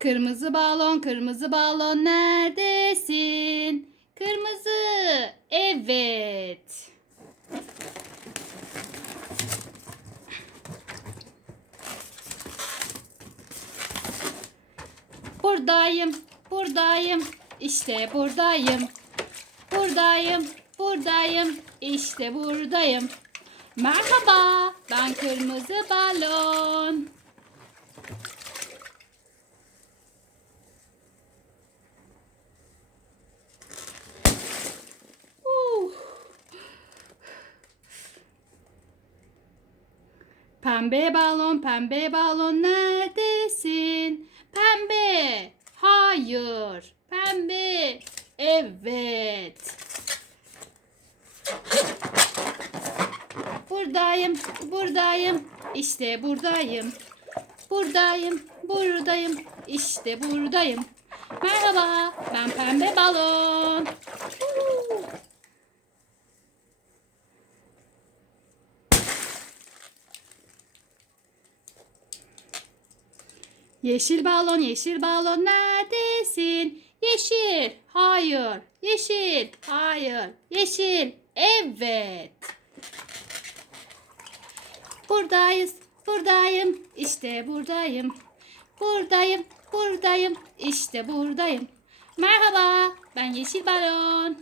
Kırmızı balon, kırmızı balon neredesin? Kırmızı. Evet. Buradayım, buradayım. İşte buradayım. Buradayım, buradayım. İşte buradayım. Merhaba, ben kırmızı balon. Pembe balon, pembe balon neredesin? Pembe. Hayır. Pembe. Evet. Buradayım, buradayım. İşte buradayım. Buradayım, buradayım. İşte buradayım. Merhaba, ben pembe balon. Yeşil balon, yeşil balon neredesin? Yeşil, hayır. Yeşil, hayır. Yeşil, evet. Buradayız, buradayım. İşte buradayım. Buradayım, buradayım. İşte buradayım. Merhaba, ben yeşil balon.